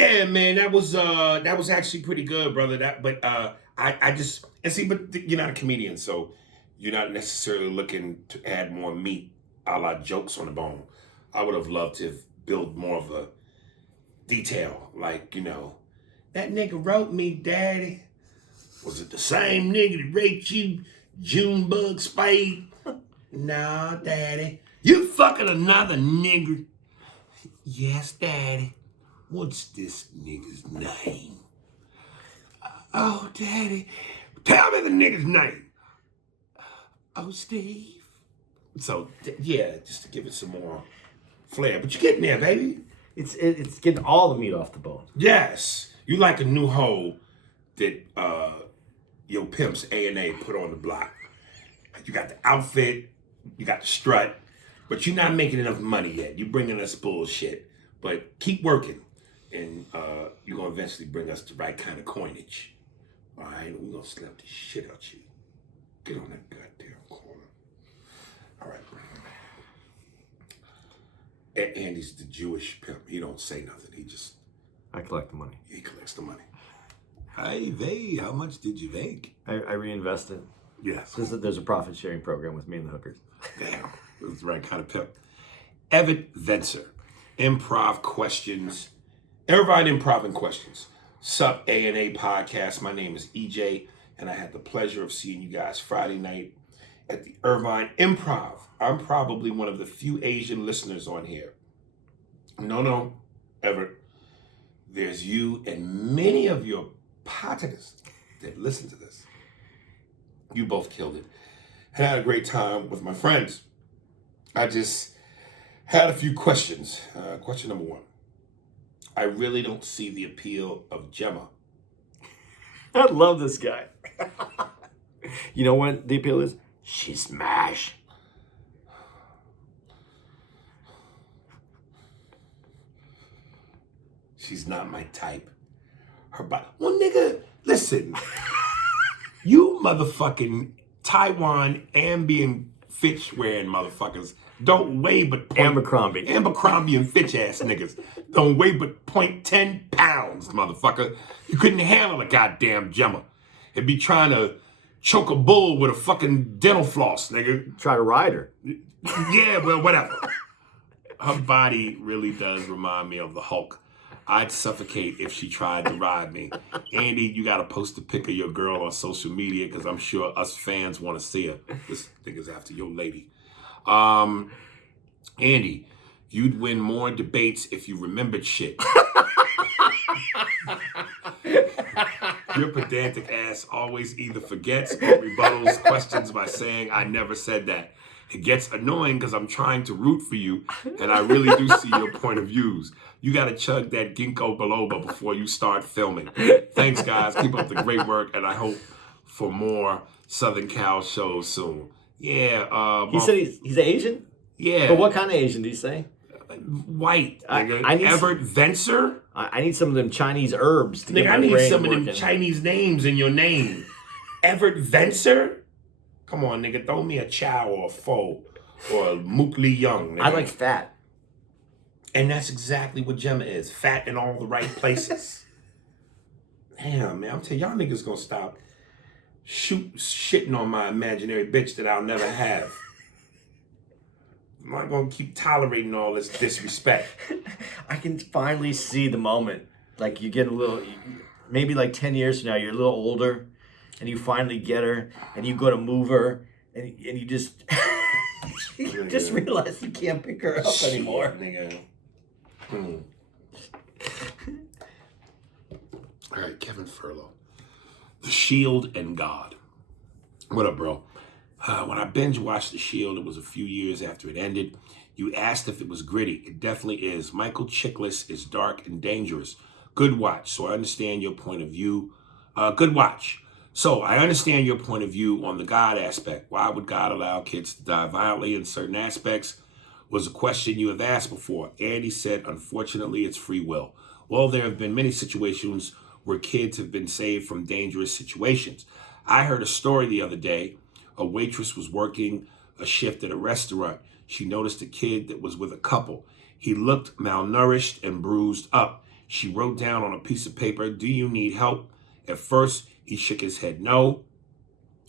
Yeah, man, that was actually pretty good, brother. I just and see, but you're not a comedian, so you're not necessarily looking to add more meat, a la jokes on the bone. I would have loved to build more of a detail, like that nigga wrote me, daddy. Was it the same nigga that raped you, Junebug Spade? Nah, daddy. You fucking another nigga. Yes, daddy. What's this nigga's name? Oh, daddy. Tell me the nigga's name. Oh, Steve. So, yeah, just to give it some more flair. But you're getting there, baby. It's getting all the meat off the bone. Yes. You like a new hoe that your pimps A&A put on the block. You got the outfit, you got the strut, but you're not making enough money yet. You're bringing us bullshit. But keep working, and you're going to eventually bring us the right kind of coinage. All right? We're going to slap the shit out you. Get on that goddamn corner. All right. Andy's the Jewish pimp. He don't say nothing. I collect the money. He collects the money. Hey, how much did you make? I reinvest it. Yes. There's a profit sharing program with me and the hookers. Damn, that's the right kind of pimp. Evan Venser, improv questions. Irvine Improv and Questions. Sup A&A podcast. My name is EJ, and I had the pleasure of seeing you guys Friday night at the Irvine Improv. I'm probably one of the few Asian listeners on here. No, Everett. There's you and many of your partners that listen to this. You both killed it. I had a great time with my friends. I just had a few questions. Question number one. I really don't see the appeal of Gemma. I love this guy. You know what the appeal is? She's smash. She's not my type. Her body. Well, nigga, listen. You motherfucking Taiwan Ambien Fitch wearing motherfuckers don't weigh but Abercrombie and Fitch ass niggas don't weigh but 0.10 pounds, motherfucker. You couldn't handle a goddamn Gemma. It'd be trying to choke a bull with a fucking dental floss, nigga. Try to ride her. Yeah, well, whatever. Her body really does remind me of the Hulk. I'd suffocate if she tried to ride me. Andy, you got to post a pic of your girl on social media because I'm sure us fans want to see her. This nigga's after your lady. Andy, you'd win more debates if you remembered shit. Your pedantic ass always either forgets or rebuttals questions by saying, I never said that. It gets annoying because I'm trying to root for you, and I really do see your point of views. You got to chug that ginkgo biloba before you start filming. Thanks, guys. Keep up the great work, and I hope for more Southern Cal shows soon. Yeah. He said he's Asian? Yeah. But what kind of Asian did he say? White. I need Everett Venser? I need some of them Chinese herbs to get my I need brain some working. of them Chinese names in your name. Everett Venser? Come on, nigga. Throw me a Chow or a Pho or a Mook Lee Young, nigga. I like fat. And that's exactly what Gemma is. Fat in all the right places. Damn, man. I'm telling y'all niggas gonna stop shitting on my imaginary bitch that I'll never have. I'm not gonna keep tolerating all this disrespect. I can finally see the moment. Like you get a little, maybe like 10 years from now, you're a little older, and you finally get her, and you go to move her, and you just you just realize you can't pick her up anymore. Nigga. All right, Kevin Furlow. The Shield and God. What up, bro? When I binge watched The Shield, it was a few years after it ended. You asked if it was gritty. It definitely is. Michael Chiklis is dark and dangerous. Good watch. So I understand your point of view. Good watch. So I understand your point of view on the God aspect. Why would God allow kids to die violently in certain aspects? Was a question you have asked before. Andy said, unfortunately, it's free will. Well, there have been many situations where kids have been saved from dangerous situations. I heard a story the other day. A waitress was working a shift at a restaurant. She noticed a kid that was with a couple. He looked malnourished and bruised up. She wrote down on a piece of paper, "Do you need help?" At first, he shook his head no.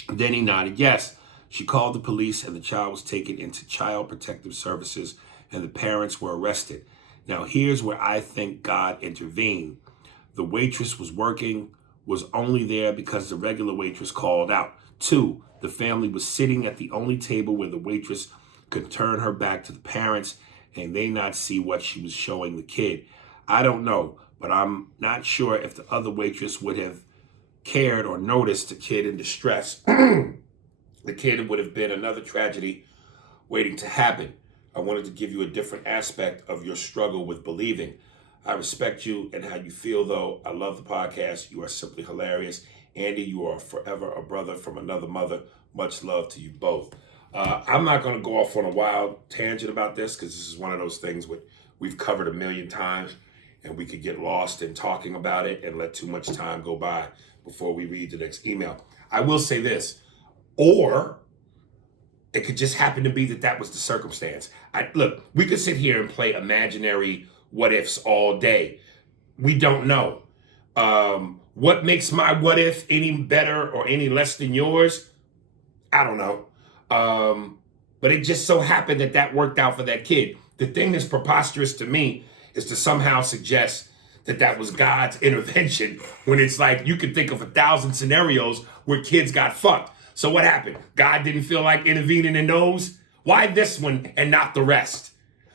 Then he nodded yes. She called the police and the child was taken into Child Protective Services and the parents were arrested. Now, here's where I think God intervened. The waitress was only there because the regular waitress called out. 2, the family was sitting at the only table where the waitress could turn her back to the parents and they not see what she was showing the kid. I don't know, but I'm not sure if the other waitress would have cared or noticed the kid in distress. The kid would have been another tragedy waiting to happen. I wanted to give you a different aspect of your struggle with believing. I respect you and how you feel, though. I love the podcast. You are simply hilarious. Andy, you are forever a brother from another mother. Much love to you both. I'm not going to go off on a wild tangent about this because this is one of those things we've covered a million times and we could get lost in talking about it and let too much time go by before we read the next email. I will say this, or it could just happen to be that was the circumstance. Look, we could sit here and play imaginary what ifs all day. We don't know. What makes my what if any better or any less than yours? I don't know. But it just so happened that worked out for that kid. The thing that's preposterous to me is to somehow suggest that was God's intervention when it's like you could think of 1,000 scenarios where kids got fucked. So what happened? God didn't feel like intervening in those? Why this one and not the rest?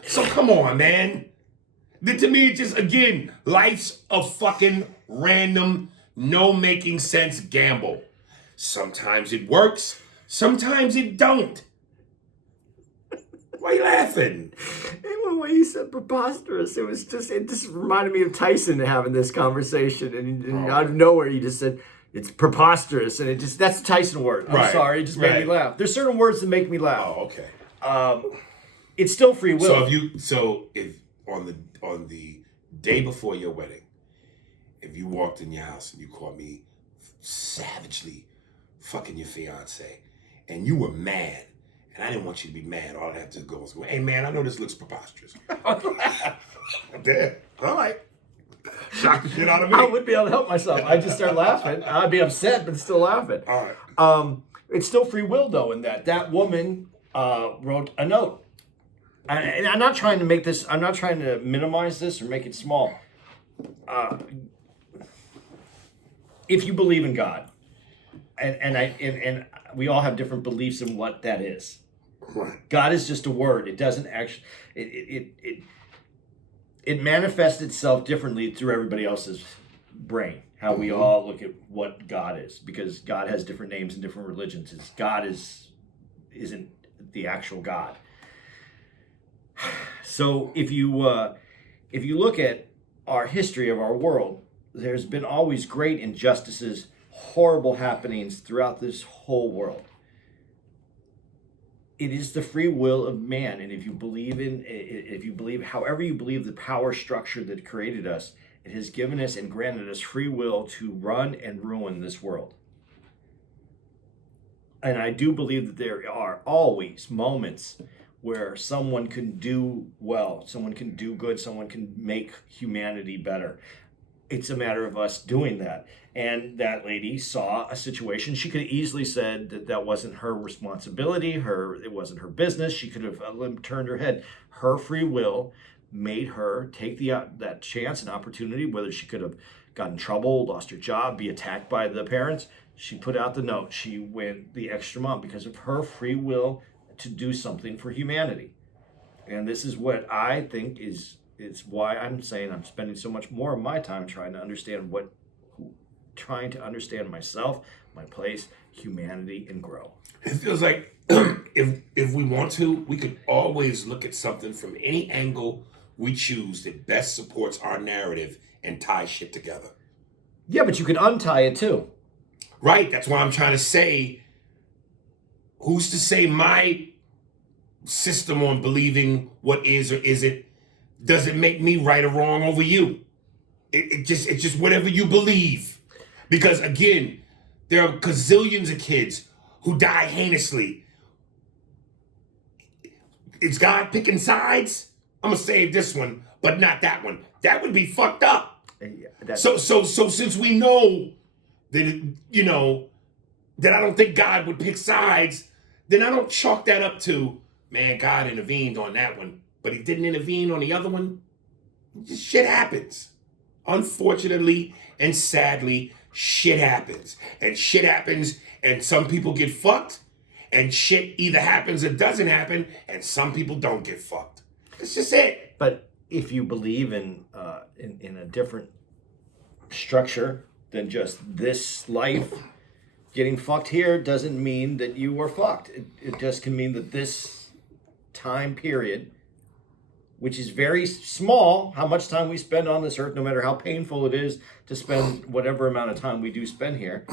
So come on, man. To me, it's just, again, life's a fucking random, no making sense gamble. Sometimes it works, sometimes it don't. Why are you laughing? When you said preposterous, it just reminded me of Tyson having this conversation, and out of nowhere he just said it's preposterous, and that's a Tyson word. I'm sorry, it just made me laugh. There's certain words that make me laugh. Oh, okay. It's still free will. So if on the day before your wedding, if you walked in your house and you caught me savagely fucking your fiance, and you were mad. And I didn't want you to be mad. All I have to go is go, hey, man, I know this looks preposterous. There. All right. Shock the shit out of me. I wouldn't be able to help myself. I'd just start laughing. I'd be upset, but still laughing. All right. It's still free will, though, in that woman wrote a note. And I'm not trying to minimize this or make it small. If you believe in God, and we all have different beliefs in what that is. Right. God is just a word. It doesn't actually. It manifests itself differently through everybody else's brain. How we all look at what God is, because God has different names in different religions. God isn't the actual God. So if you look at our history of our world, there's been always great injustices, horrible happenings throughout this whole world. It is the free will of man, and if you believe however you believe the power structure that created us, it has given us and granted us free will to run and ruin this world. And I do believe that there are always moments where someone can do well, someone can do good, someone can make humanity better. It's a matter of us doing that. And that lady saw a situation. She could have easily said that wasn't her responsibility. It wasn't her business. She could have turned her head. Her free will made her take that chance and opportunity, whether she could have gotten in trouble, lost her job, be attacked by the parents. She put out the note. She went the extra mile because of her free will to do something for humanity. And this is what I think it's why I'm saying I'm spending so much more of my time trying to understand myself, my place, humanity, and grow. It feels like if we want to, we could always look at something from any angle we choose that best supports our narrative and tie shit together. Yeah, but you can untie it too. Right, that's why I'm trying to say, who's to say my system on believing what is or isn't doesn't make me right or wrong over you. It's just whatever you believe. Because again, there are gazillions of kids who die heinously. Is God picking sides? I'm gonna save this one, but not that one. That would be fucked up. So since we know that that I don't think God would pick sides, then I don't chalk that up to, man, God intervened on that one, but he didn't intervene on the other one. Just shit happens. Unfortunately and sadly, shit happens. And shit happens, and some people get fucked, and shit either happens or doesn't happen, and some people don't get fucked. That's just it. But if you believe in a different structure than just this life, getting fucked here doesn't mean that you were fucked. It just can mean that this time period, which is very small, how much time we spend on this earth, no matter how painful it is to spend whatever amount of time we do spend here,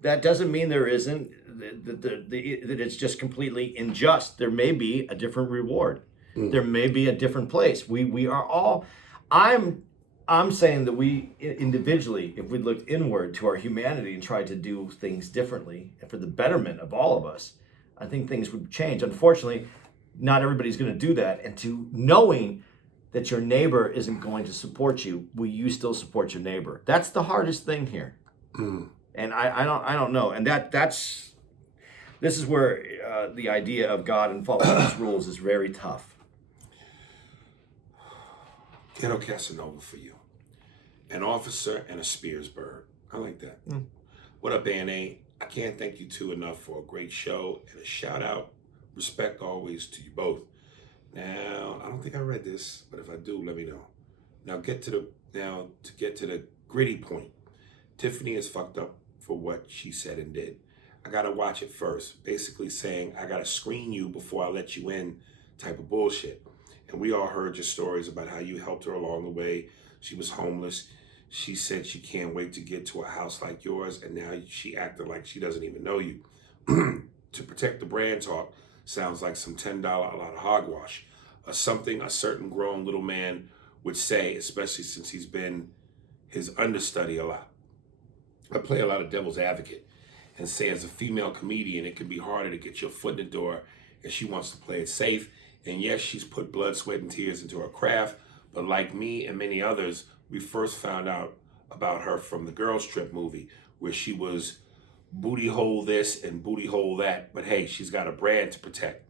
that doesn't mean there isn't, that it's just completely unjust. There may be a different reward. There may be a different place. We are all, I'm saying that we individually, if we looked inward to our humanity and tried to do things differently for the betterment of all of us, I think things would change. Unfortunately, not everybody's going to do that. And to knowing that your neighbor isn't going to support you, will you still support your neighbor? That's the hardest thing here. And I don't know. And this is where the idea of God and following his rules is very tough. Ghetto Casanova for you. An officer and a SpearsBerg. I like that. What up, A&A? I can't thank you two enough for a great show and a shout out. Respect always to you both. Now, I don't think I read this, but if I do, let me know. Now to get to the gritty point. Tiffany is fucked up for what she said and did. I gotta watch it first. Basically saying I gotta screen you before I let you in type of bullshit. And we all heard your stories about how you helped her along the way. She was homeless. She said she can't wait to get to a house like yours, and now she acted like she doesn't even know you. To protect the brand talk sounds like some $10 a lot of hogwash, or something a certain grown little man would say, especially since he's been his understudy a lot. I play a lot of devil's advocate and say as a female comedian, it can be harder to get your foot in the door, and she wants to play it safe. And yes, she's put blood, sweat, and tears into her craft, but like me and many others, we first found out about her from the Girls Trip movie, where she was booty hole this and booty hole that, but hey, she's got a brand to protect.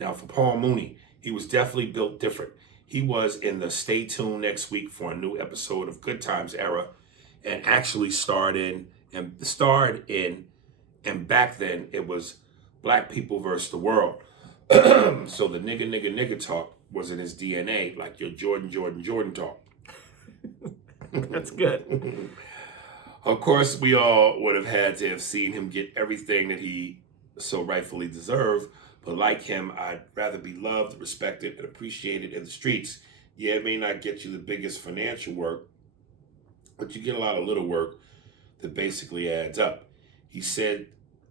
Now for Paul Mooney, he was definitely built different. He was in the Stay Tuned next week for a new episode of Good Times era, and actually starred in, and back then it was Black People versus the World. So the nigga talk was in his DNA, like your Jordan talk. That's good. Of course, we all would have had to have seen him get everything that he so rightfully deserved, but like him, I'd rather be loved, respected, and appreciated in the streets. Yeah, it may not get you the biggest financial work, but you get a lot of little work that basically adds up. He said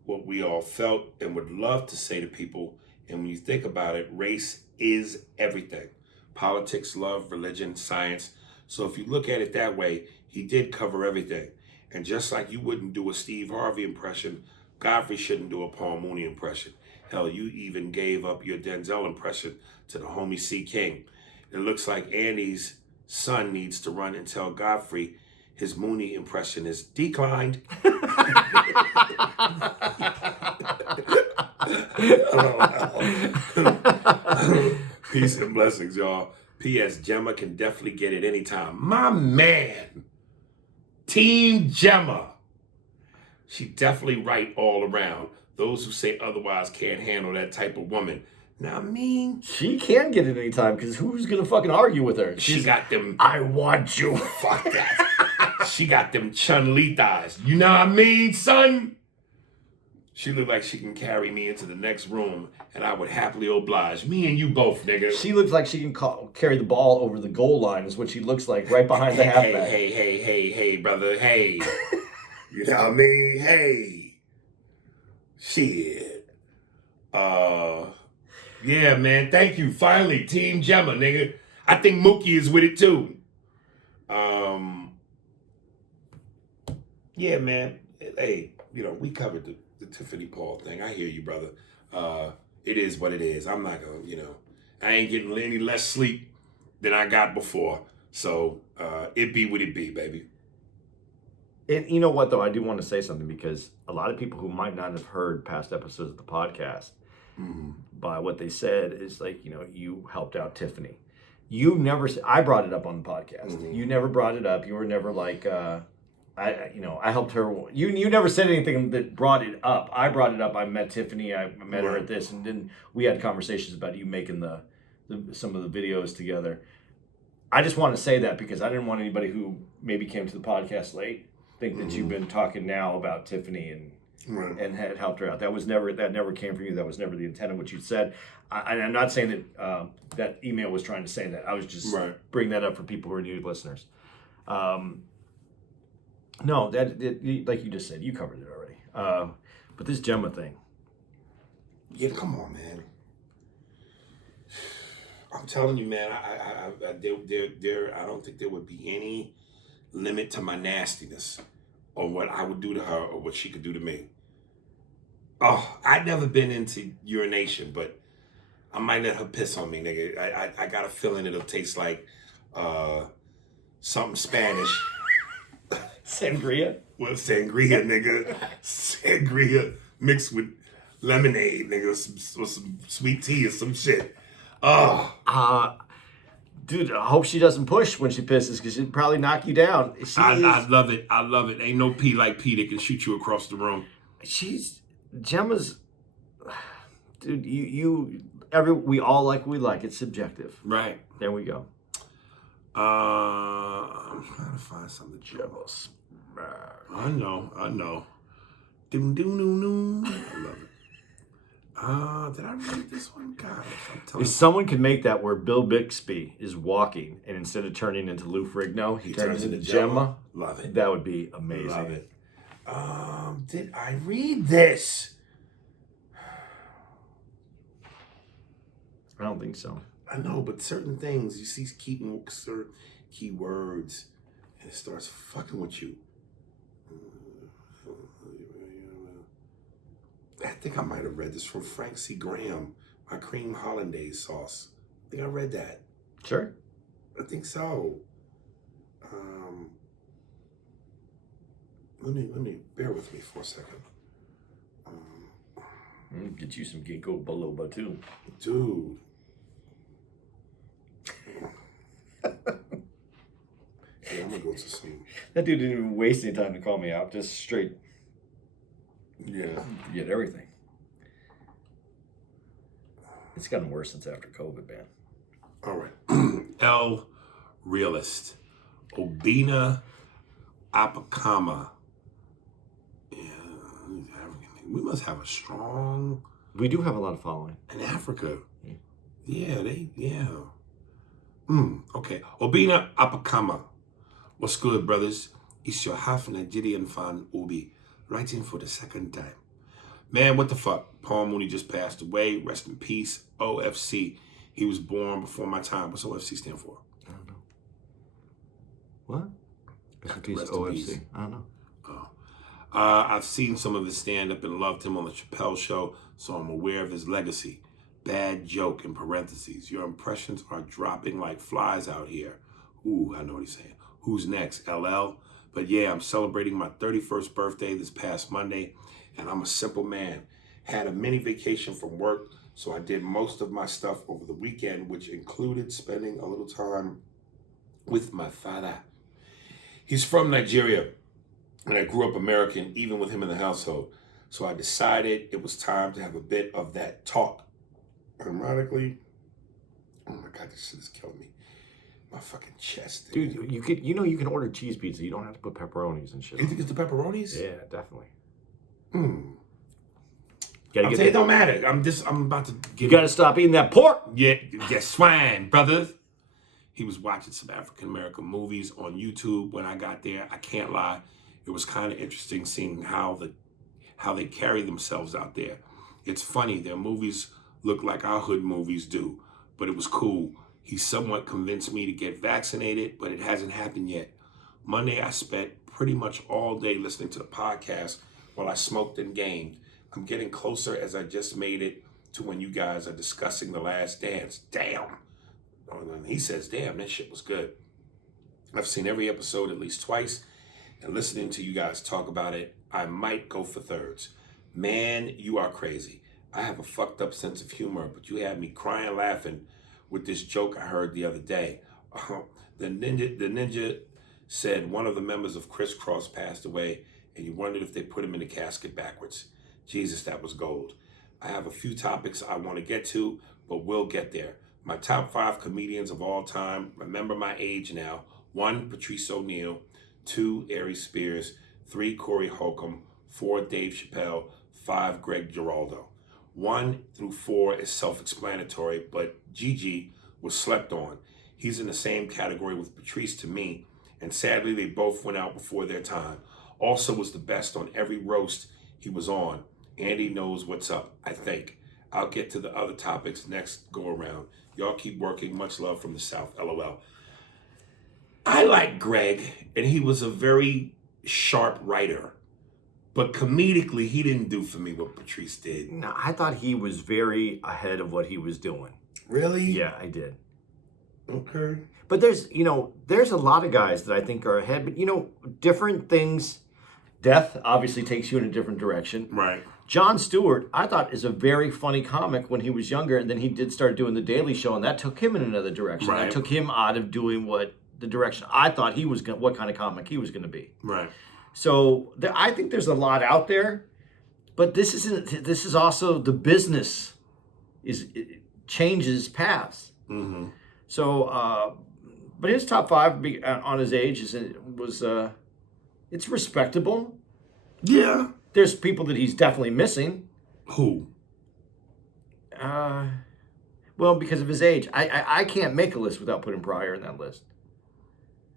what we all felt and would love to say to people. And when you think about it, race is everything. Politics, love, religion, science. So if you look at it that way, he did cover everything. And just like you wouldn't do a Steve Harvey impression, Godfrey shouldn't do a Paul Mooney impression. Hell, you even gave up your Denzel impression to the homie C. King. It looks like Andy's son needs to run and tell Godfrey his Mooney impression is declined. Peace and blessings, y'all. P.S. Gemma can definitely get it anytime. My man, Team Gemma. She definitely right all around. Those who say otherwise can't handle that type of woman. Now, I mean, she can get it anytime, because who's gonna fucking argue with her? She got them. I want you. Fuck that. She got them Chun-Li thighs. You know what I mean, son? She looked like she can carry me into the next room, and I would happily oblige. Me and you both, nigga. She looks like she can carry the ball over the goal line, is what she looks like, right behind the halfback. Hey, brother, hey. You know what I mean? Hey. Shit. Yeah, man, thank you. Finally, Team Gemma, nigga. I think Mookie is with it, too. Yeah, man. Hey, we covered the Tiffany Paul thing. I hear you, brother. It is what it is. I'm not gonna, I ain't getting any less sleep than I got before. So It be what it be, baby. And you know what, though? I do want to say something because a lot of people who might not have heard past episodes of the podcast, by what they said, is like, you helped out Tiffany. You never, I brought it up on the podcast. You never brought it up. You were never like, I helped her. You never said anything that brought it up. I brought it up. I met Tiffany. I met her at this, and then we had conversations about you making some of the videos together. I just want to say that because I didn't want anybody who maybe came to the podcast late think that you've been talking now about Tiffany and had helped her out. That never came from you. That was never the intent of what you said. I'm not saying that that email was trying to say that. I was just bringing that up for people who are new listeners. No, like you just said, you covered it already. But this Gemma thing. Yeah, come on, man. I'm telling you, man. I don't think there would be any limit to my nastiness, or what I would do to her, or what she could do to me. Oh, I'd never been into urination, but I might let her piss on me, nigga. I got a feeling it'll taste like something Spanish. Sangria? Well, sangria, nigga. Sangria mixed with lemonade, nigga, or some sweet tea or some shit. Oh. Dude, I hope she doesn't push when she pisses because she'd probably knock you down. I love it. I love it. Ain't no pee like pee that can shoot you across the room. Gemma's, dude, we all like what we like. It's subjective. Right. There we go. I'm trying to find something. Gemma's. I know. Doom, doom, doom, doom. I love it. Did I read this one? God, I'm telling you. If someone could make that where Bill Bixby is walking and instead of turning into Lou Ferrigno, he turns into Gemma. Love it. That would be amazing. Love it. Did I read this? I don't think so. I know, but certain things, you see certain keywords, and it starts fucking with you. I think I might have read this from Frank C. Graham, my cream hollandaise sauce. I think I read that. Sure. I think so. Let me bear with me for a second. Get you some ginkgo biloba too. Dude. Yeah, I'm gonna go to some. That dude didn't even waste any time to call me out. Just straight. Yeah. Get everything. It's gotten worse since after COVID, man. All right. El Realist. Obina Apakama. Yeah, we must have a strong. We do have a lot of following. In Africa. Yeah, okay. Obina Apakama. What's good, brothers? It's your half Nigerian fan, Obi, writing for the second time. Man, what the fuck? Paul Mooney just passed away. Rest in peace. OFC. He was born before my time. What's OFC stand for? I don't know. What? Rest in peace, Rest in OFC. peace. I don't know. I've seen some of his stand-up and loved him on the Chappelle Show, so I'm aware of his legacy. Bad joke in parentheses. Your impressions are dropping like flies out here. Ooh, I know what he's saying. Who's next? LL? But yeah, I'm celebrating my 31st birthday this past Monday, and I'm a simple man. Had a mini vacation from work, so I did most of my stuff over the weekend, which included spending a little time with my father. He's from Nigeria, and I grew up American, even with him in the household. So I decided it was time to have a bit of that talk. Ironically, oh my God, this shit is killing me. My fucking chest. Dude, you can order cheese pizza. You don't have to put pepperonis and shit. You think it's the pepperonis? Yeah, definitely. It don't matter. I'm about to get. You gotta stop eating that pork. Yeah, swine, brothers. He was watching some African American movies on YouTube when I got there. I can't lie, it was kind of interesting seeing how they carry themselves out there. It's funny, their movies look like our hood movies do, but it was cool. He somewhat convinced me to get vaccinated, but it hasn't happened yet. Monday, I spent pretty much all day listening to the podcast while I smoked and gamed. I'm getting closer as I just made it to when you guys are discussing The Last Dance. Damn. He says, damn, that shit was good. I've seen every episode at least twice, and listening to you guys talk about it, I might go for thirds. Man, you are crazy. I have a fucked up sense of humor, but you had me crying laughing with this joke I heard the other day. The ninja said one of the members of Crisscross passed away, and you wondered if they put him in the casket backwards. Jesus, that was gold. I have a few topics I want to get to, but we'll get there. My top 5 comedians of all time. Remember my age now. 1, Patrice O'Neal. 2, Ari Spears. 3, Corey Holcomb. 4, Dave Chappelle. 5, Greg Giraldo. 1 through 4 is self-explanatory, but Gigi was slept on. He's in the same category with Patrice to me, and sadly they both went out before their time. Also was the best on every roast he was on. Andy knows what's up, I think. I'll get to the other topics next go around. Y'all keep working. Much love from the South, LOL. I like Greg, and he was a very sharp writer. But comedically, he didn't do for me what Patrice did. No, I thought he was very ahead of what he was doing. Really? Yeah, I did. Okay. But there's a lot of guys that I think are ahead, but different things. Death obviously takes you in a different direction. Right. Jon Stewart, I thought, is a very funny comic when he was younger, and then he did start doing the Daily Show, and that took him in another direction. Right. That took him out of doing the direction I thought he was what kind of comic he was going to be. Right. So I think there's a lot out there, but this is also the business it changes paths. Mm-hmm. So, but his top 5 on his age it's respectable. Yeah. There's people that he's definitely missing. Who? Well, because of his age. I can't make a list without putting Pryor in that list.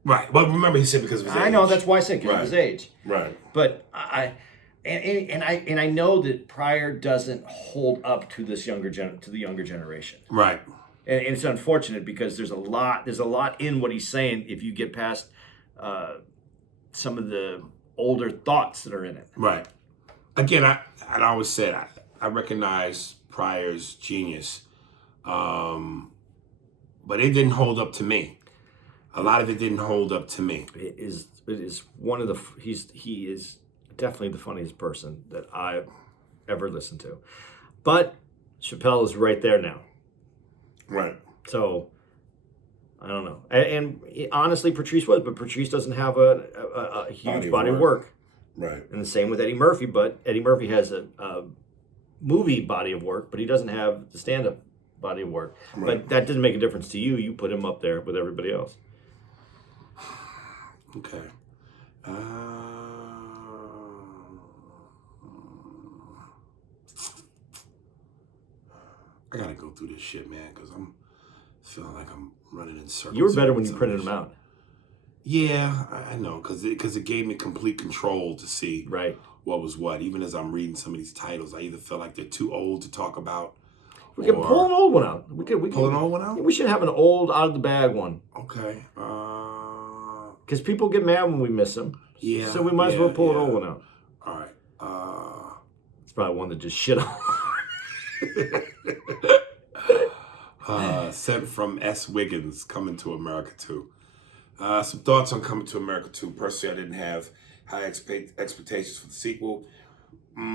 Right. Well, remember he said because of his age. I know, that's why I said because of his age. Right. But I know that Pryor doesn't hold up to this younger generation. Right. And it's unfortunate because there's a lot in what he's saying if you get past some of the older thoughts that are in it. Right. Again, I always said I recognize Pryor's genius, but it didn't hold up to me. A lot of it didn't hold up to me. It is one of the he is definitely the funniest person that I've ever listened to. But Chappelle is right there now. Right. So I don't know. And honestly, Patrice was, but Patrice doesn't have a huge body of work. Right. And the same with Eddie Murphy, but Eddie Murphy has a movie body of work, but he doesn't have the stand-up body of work. Right. But that didn't make a difference to you. You put him up there with everybody else. Okay. I gotta go through this shit, man, because I'm feeling like I'm running in circles. You were better when you printed them out. Yeah, I know, because it gave me complete control to see what was what. Even as I'm reading some of these titles, I either feel like they're too old to talk about. We could pull an old one out. We could pull an old one out? We should have an old, out-of-the-bag one. Okay. Because people get mad when we miss them. Yeah. So we might as well pull an old one out. All right. It's probably one that just shit on. Sent from S. Wiggins, Coming to America 2. Some thoughts on Coming to America 2. Personally, I didn't have high expectations for the sequel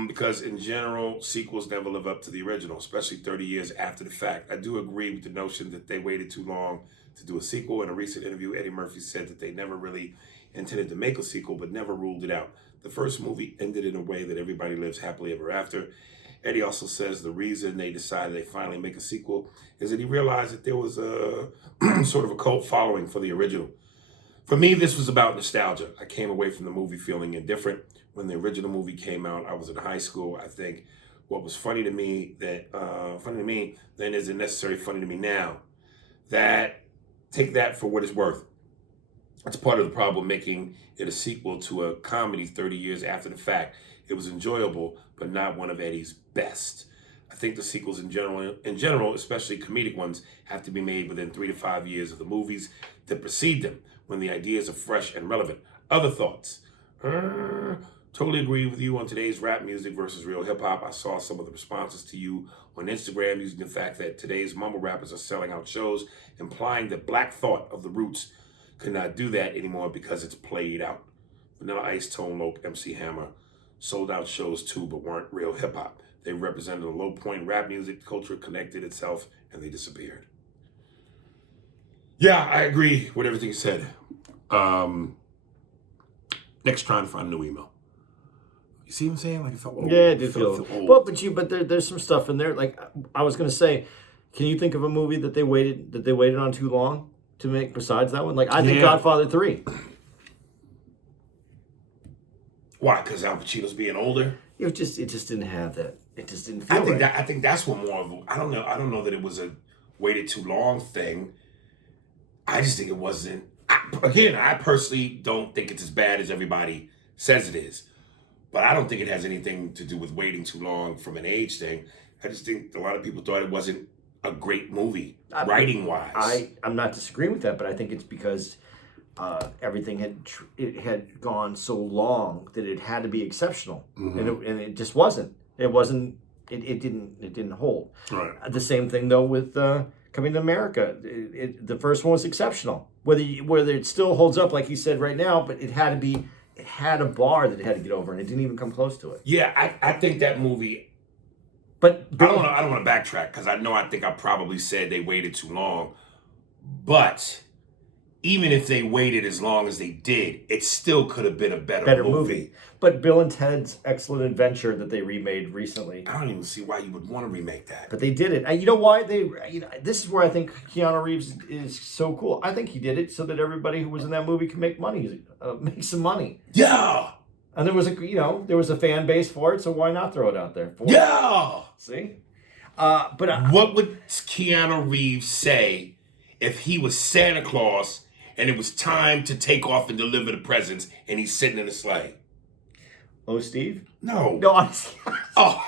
because, in general, sequels never live up to the original, especially 30 years after the fact. I do agree with the notion that they waited too long to do a sequel. In a recent interview, Eddie Murphy said that they never really intended to make a sequel, but never ruled it out. The first movie ended in a way that everybody lives happily ever after. Eddie also says the reason they decided they finally make a sequel is that he realized that there was a sort of a cult following for the original. For me, this was about nostalgia. I came away from the movie feeling indifferent. When the original movie came out, I was in high school. I think what was funny to me then isn't necessarily funny to me now. Take that for what it's worth. That's part of the problem making it a sequel to a comedy 30 years after the fact. It was enjoyable, but not one of Eddie's best. I think the sequels in general, especially comedic ones, have to be made within 3 to 5 years of the movies that precede them, when the ideas are fresh and relevant. Other thoughts? Totally agree with you on today's rap music versus real hip-hop. I saw some of the responses to you on Instagram using the fact that today's mumble rappers are selling out shows, implying the black thought of the roots could not do that anymore because it's played out. Vanilla Ice, Tone Loc, MC Hammer sold out shows too, but weren't real hip hop. They represented a low point in rap music culture, connected itself, and they disappeared. Yeah, I agree with everything you said. Next, trying to find a new email. You see what I'm saying? Like it felt old. Yeah, it did feel old. But there's some stuff in there. Like I was gonna say, can you think of a movie that they waited on too long to make besides that one? Like I think Godfather 3. Why? Because Al Pacino's being older. It just didn't have that. It just didn't feel right. I think that's what more of. I don't know that it was a waited too long thing. I just think it wasn't. I personally don't think it's as bad as everybody says it is. But I don't think it has anything to do with waiting too long from an age thing. I just think a lot of people thought it wasn't a great movie, writing-wise. I'm not disagreeing with that, but I think it's because everything had gone so long that it had to be exceptional, and it just wasn't. It wasn't. It didn't hold. Right. The same thing though with Coming to America. The first one was exceptional. Whether it still holds up like you said right now, but it had to be. It had a bar that it had to get over, and it didn't even come close to it. Yeah, I think that movie. But I don't want to backtrack because I think I probably said they waited too long. But even if they waited as long as they did, it still could have been a better movie. But Bill and Ted's Excellent Adventure that they remade recently. I don't even see why you would want to remake that. But they did it. And you know why this is where I think Keanu Reeves is so cool. I think he did it so that everybody who was in that movie can make some money. Yeah. And there was a fan base for it, so why not throw it out there? See? What would Keanu Reeves say if he was Santa Claus and it was time to take off and deliver the presents and he's sitting in a sleigh? Oh, Steve? No. No, honestly. Oh.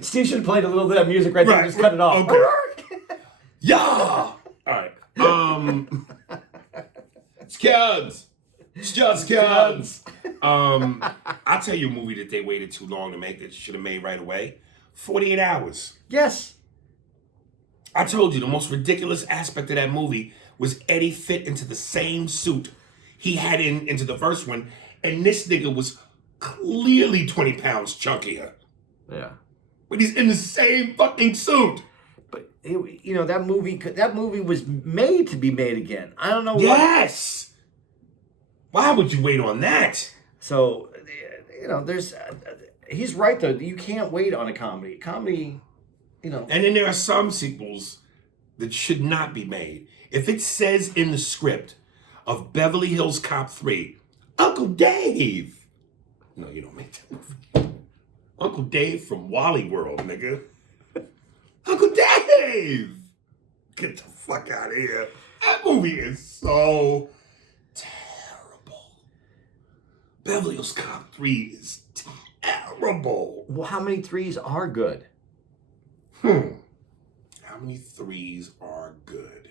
Steve should have played a little bit of music right there and just cut it off. Okay. Yeah. All right. Skids. It's just kids. I'll tell you a movie that they waited too long to make that should have made right away. 48 Hours. Yes. I told you the most ridiculous aspect of that movie was Eddie fit into the same suit he had into the first one, and this nigga was clearly 20 pounds chunkier. Yeah. But he's in the same fucking suit. But that movie was made to be made again. I don't know why. Yes. Why would you wait on that? So, there's he's right though. You can't wait on a comedy. And then there are some sequels that should not be made. If it says in the script of Beverly Hills Cop 3, Uncle Dave. No, you don't make that movie. Uncle Dave from Wally World, nigga. Uncle Dave! Get the fuck out of here. That movie is so terrible. Beverly Hills Cop 3 is terrible. Well, how many threes are good? How many threes are good?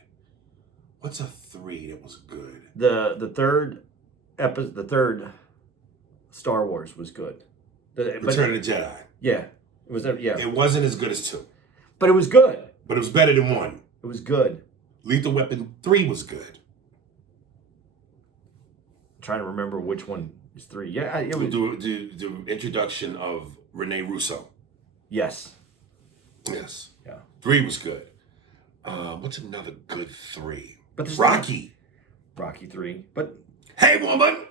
What's a 3 that was good? The third Star Wars was good. Return of the Jedi. Yeah. It was It wasn't as good as 2. But it was good. But it was better than 1. It was good. Lethal Weapon 3 was good. I'm trying to remember which one is 3. Yeah, it was the introduction of Rene Russo. Yes. Yes. Yeah. 3 was good. What's another good 3? But Rocky. Rocky 3. But Hey woman.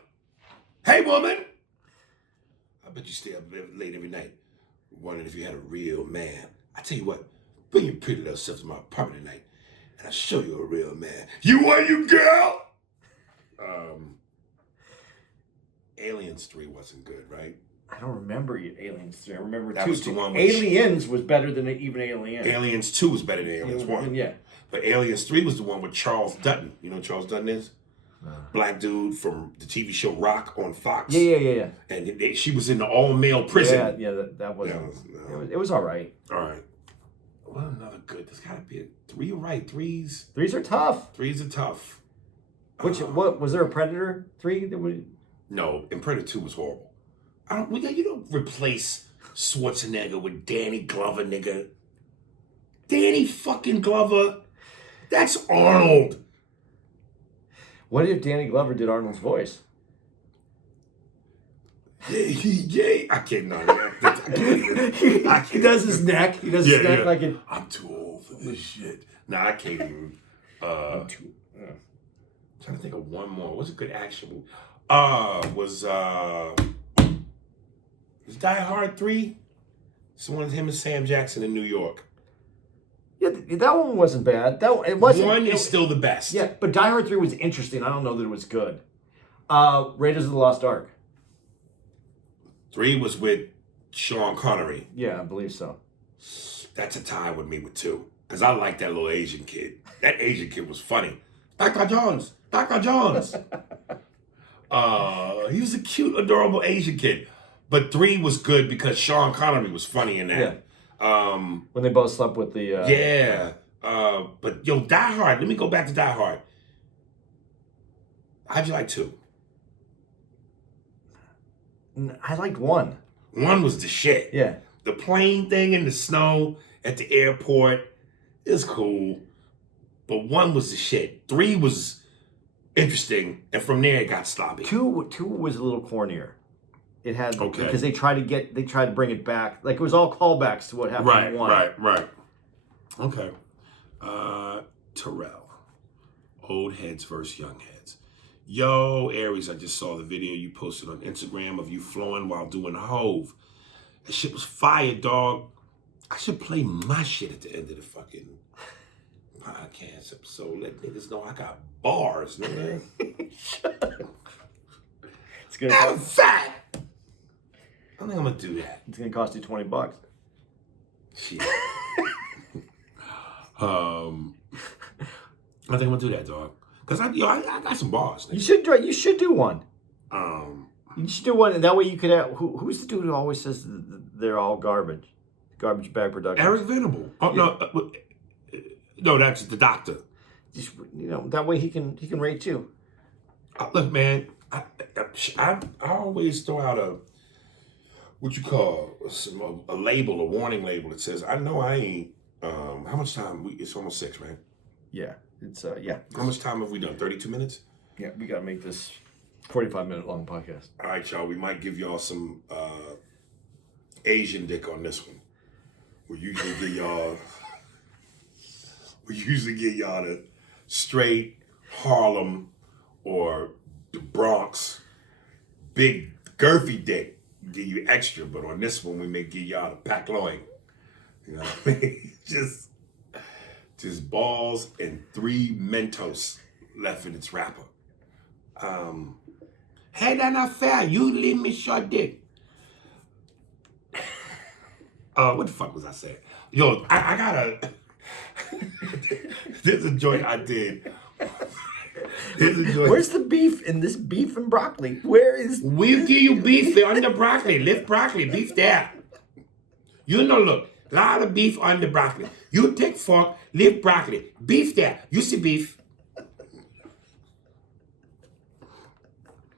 Hey woman. I bet you stay up late every night wondering if you had a real man. I tell you what, bring your pretty little self to my apartment tonight and I'll show you a real man. You are you, girl? Aliens 3 wasn't good, right? I don't remember Aliens 3. I remember that 2. Was the one Aliens was better than even Alien. Aliens 2 was better than Aliens 1. Yeah. But Aliens 3 was the one with Charles Dutton. You know who Charles Dutton is? Black dude from the TV show Rock on Fox. Yeah. And she was in the all-male prison. Yeah, that was... It was all right. All right. What another good? There's got to be a 3. You're right. 3s. 3s are tough. 3s are tough. What was there a Predator 3 that would? No, and Predator 2 was horrible. You don't replace Schwarzenegger with Danny Glover, nigga. Danny fucking Glover. That's Arnold. What if Danny Glover did Arnold's voice? Yeah. I can't know. I can't even. He does his neck. He does his neck like it. I'm too old for this shit. Nah, I can't even. I'm trying to think of one more. What's a good action movie? Was Die Hard 3? It's the one with him and Sam Jackson in New York. Yeah, that one wasn't bad. It wasn't. One is still the best. Yeah, but Die Hard 3 was interesting. I don't know that it was good. Raiders of the Lost Ark. 3 was with Sean Connery. Yeah, I believe so. That's a tie with me with 2. Because I like that little Asian kid. That Asian kid was funny. Dr. Jones. Dr. Jones. He was a cute, adorable Asian kid. But 3 was good because Sean Connery was funny in that. Yeah. When they both slept with the... Yeah. But, yo, Die Hard. Let me go back to Die Hard. How'd you like 2? I liked 1. 1 was the shit. Yeah. The plane thing in the snow at the airport is cool. But 1 was the shit. 3 was interesting. And from there, it got sloppy. 2 was a little cornier. It had... Okay. Because they tried to bring it back. Like, it was all callbacks to what happened in 1. Right. Okay. Terrell. Old heads versus young heads. Yo, Aries, I just saw the video you posted on Instagram of you flowing while doing Hove. That shit was fire, dog. I should play my shit at the end of the fucking podcast episode. Let niggas know I got bars, nigga. It's good. I'm fat. I think I'm gonna do that. It's gonna cost you $20. Shit. I think I'm gonna do that, dog. Cause I got some bars. Nigga. You should do one. You should do one, and that way you could have. Who's the dude who always says they're all garbage? Garbage bag production. Eric Venable. Oh yeah. No, that's the doctor. Just that way he can rate you. Look, man, I always throw out a label, a warning label that says, I know I ain't. How much time? It's almost 6, man. Yeah, it's yeah. How much time have we done? 32 minutes. Yeah, we gotta make this 45-minute long podcast. All right, y'all. We might give y'all some Asian dick on this one. We usually give y'all the straight Harlem or the Bronx big girthy dick. Give you extra, but on this one we may give y'all the pack loin. You know what I mean? Just balls and 3 Mentos left in its wrapper. Hey, that's not fair. You leave me short dick. What the fuck was I saying? Yo, I gotta. There's a joint I did. Where's the beef in this beef and broccoli? Where is? We'll give you beef on the broccoli. Lift broccoli, beef there. You know, look, a lot of beef on the broccoli. You take fork, lift broccoli, beef there. You see beef.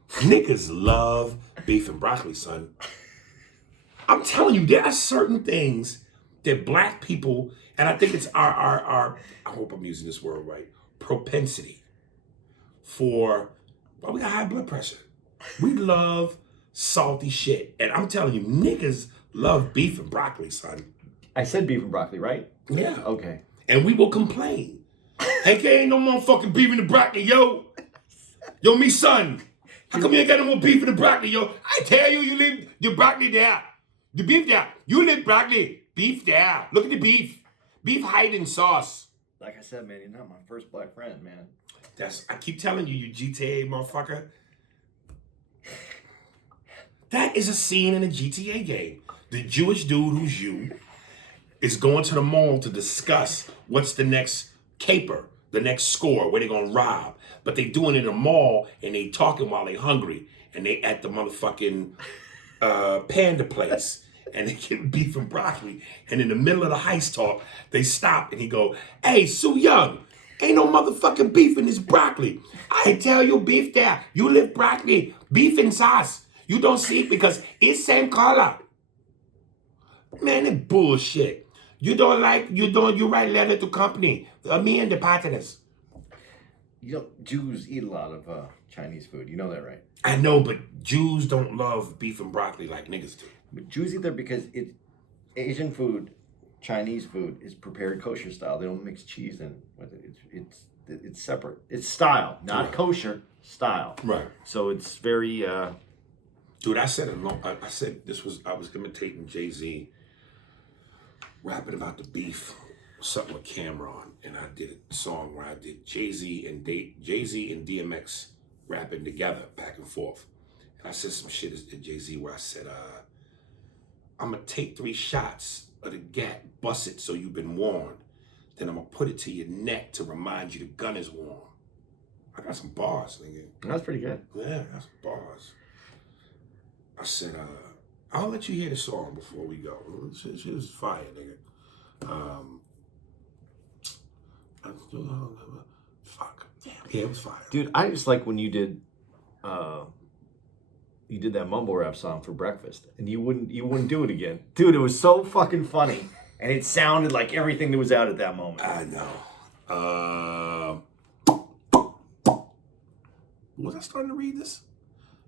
Niggas love beef and broccoli, son. I'm telling you, there are certain things that black people, and I think it's our I hope I'm using this word right, propensity for, well, we got high blood pressure. We love salty shit. And I'm telling you, niggas love beef and broccoli, son. I said beef and broccoli, right? Yeah. Okay. And we will complain. Hey, there ain't no more fucking beef in the broccoli, yo. Yo, me son. How come you ain't got no more beef in the broccoli, yo? I tell you, you leave the broccoli there. The beef there. You leave broccoli. Beef there. Look at the beef. Beef hiding sauce. Like I said, man, you're not my first black friend, man. I keep telling you, you GTA motherfucker. That is a scene in a GTA game. The Jewish dude who's you is going to the mall to discuss what's the next caper, the next score, where they gonna rob. But they doing it in a mall and they talking while they hungry. And they at the motherfucking panda place. And they get beef and broccoli. And in the middle of the heist talk, they stop and he go, hey, Sue Young, ain't no motherfucking beef in this broccoli. I tell you beef there. You live broccoli, beef and sauce. You don't see it because it's same color. Man, it's bullshit. You write letter to company. Me and the partners. Jews eat a lot of Chinese food. You know that, right? I know, but Jews don't love beef and broccoli like niggas do. But Jews eat there because Asian food, Chinese food is prepared kosher style. They don't mix cheese in with it. It's separate. It's style, not kosher style. Right. So it's very. Dude, I said I was imitating Jay-Z, rapping about the beef, something with Cameron, and I did a song where I did Jay-Z and DMX rapping together, back and forth. And I said some shit at Jay-Z where I said, I'm gonna take 3 shots of the gat, bust it so you've been warned. Then I'm gonna put it to your neck to remind you the gun is warm. I got some bars, nigga. That's pretty good. Yeah, I got some bars. I said, I'll let you hear the song before we go. Shit is fire, nigga. Fuck. Damn. Yeah, it was fire. Dude, I just like when you did that mumble rap song for breakfast, and you wouldn't do it again. Dude, it was so fucking funny, and it sounded like everything that was out at that moment. I know. Was I starting to read this?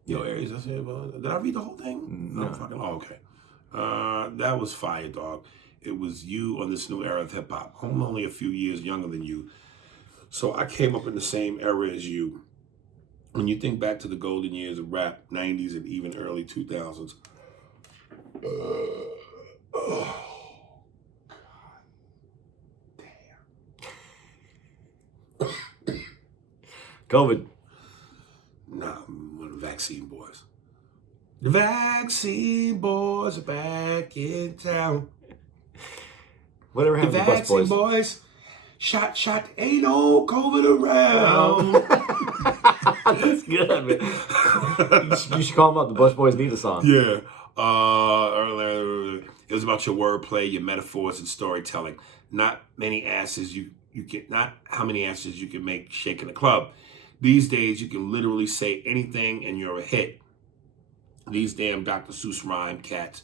Yo, Aries, did I read the whole thing? No. Fucking. Oh, okay. That was fire, dog. It was you on this new era of hip hop. I'm only a few years younger than you, so I came up in the same era as you. When you think back to the golden years of rap, 90s and even early 2000s. Oh, God damn. COVID. Nah, I'm one of the vaccine boys. The vaccine boys are back in town. Whatever The happened to Bus vaccine Boys? Shot, ain't no COVID around. That's good, man. You should call them up. The Bus Boys need a song. Yeah. Earlier, it was about your wordplay, your metaphors, and storytelling. Not many asses you can, not how many asses you can make shaking a club. These days, you can literally say anything and you're a hit. These damn Dr. Seuss rhyme cats.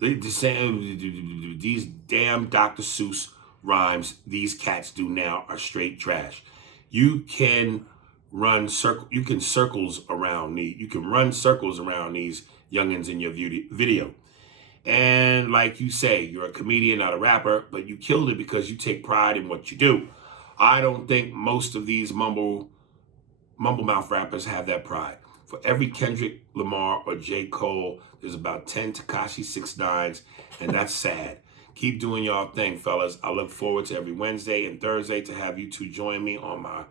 These damn Dr. Seuss rhymes these cats do now are straight trash. You can run circles around these youngins in your video. And like you say, you're a comedian, not a rapper, but you killed it because you take pride in what you do. I don't think most of these mumble mouth rappers have that pride. For every Kendrick Lamar or J. Cole, there's about 10 Tekashi 6ix9s, and that's sad. Keep doing y'all thing, fellas. I look forward to every Wednesday and Thursday to have you two join me on my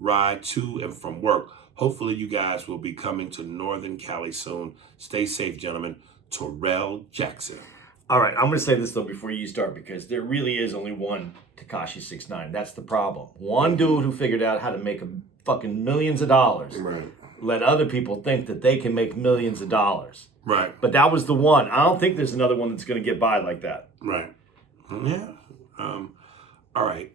ride to and from work. Hopefully you guys will be coming to Northern Cali soon. Stay safe, gentlemen. Terrell Jackson. All right, I'm going to say this, though, before you start, because there really is only one Tekashi 6ix9ine. That's the problem. One dude who figured out how to make fucking millions of dollars. Right. Let other people think that they can make millions of dollars. Right. But that was the one. I don't think there's another one that's going to get by like that. Right. Yeah. All right.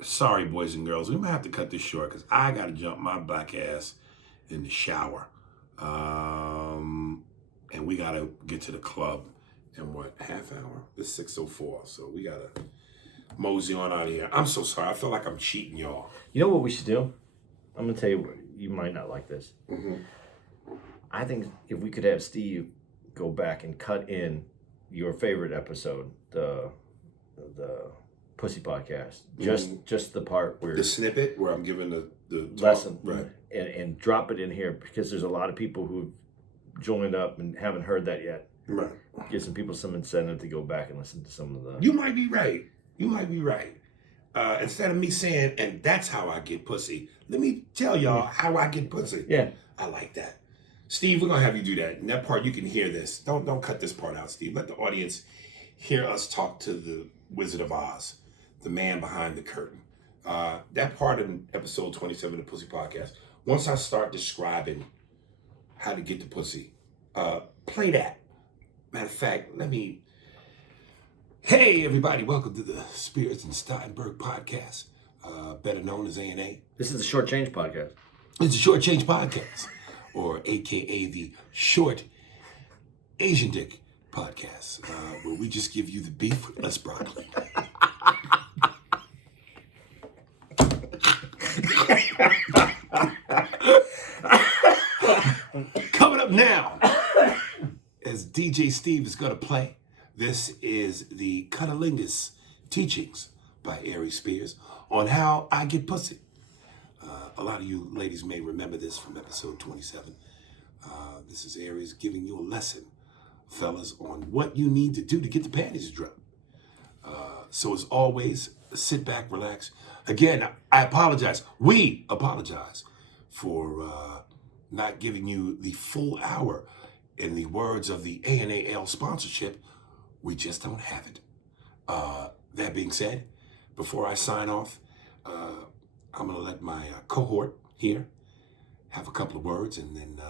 Sorry, boys and girls. We might have to cut this short because I got to jump my black ass in the shower. And we got to get to the club in what, half hour? It's 6:04. So we got to mosey on out of here. I'm so sorry. I feel like I'm cheating y'all. You know what we should do? I'm going to tell you, you might not like this. Mm-hmm. I think if we could have Steve go back and cut in your favorite episode, the Pussy Podcast, just the part where the snippet where I'm giving the lesson, right, and drop it in here because there's a lot of people who've joined up and haven't heard that yet. Right. Give some people some incentive to go back and listen to some of the. You might be right. Instead of me saying, and that's how I get pussy, let me tell y'all how I get pussy. Yeah. I like that. Steve, we're going to have you do that. And that part, you can hear this. Don't cut this part out, Steve. Let the audience hear us talk to the Wizard of Oz, the man behind the curtain. That part in episode 27 of the Pussy Podcast, once I start describing how to get the pussy, play that. Matter of fact, Hey, everybody. Welcome to the Spears and Steinberg Podcast, better known as A&A. This is the Short Change Podcast. It's a Short Change Podcast, or AKA the Short Asian Dick Podcast, where we just give you the beef with less broccoli. Coming up now, as DJ Steve is going to play, this is the Cunnilingus Teachings by Ari Spears on how I get pussy. A lot of you ladies may remember this from episode 27. This is Aries giving you a lesson, fellas, on what you need to do to get the panties dropped. So as always, sit back, relax. Again, I apologize. We apologize for not giving you the full hour. In the words of the ANAL sponsorship, we just don't have it. That being said, before I sign off, I'm going to let my cohort here have a couple of words, and then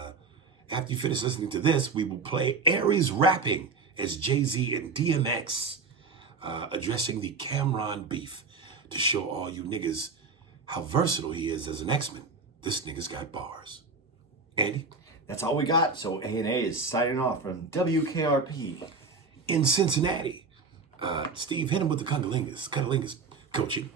after you finish listening to this, we will play Aries rapping as Jay-Z and DMX addressing the Cameron beef to show all you niggas how versatile he is as an X-Men. This nigga's got bars. Andy? That's all we got. So A&A is signing off from WKRP. In Cincinnati, Steve, hit him with the Cunnilingus coaching.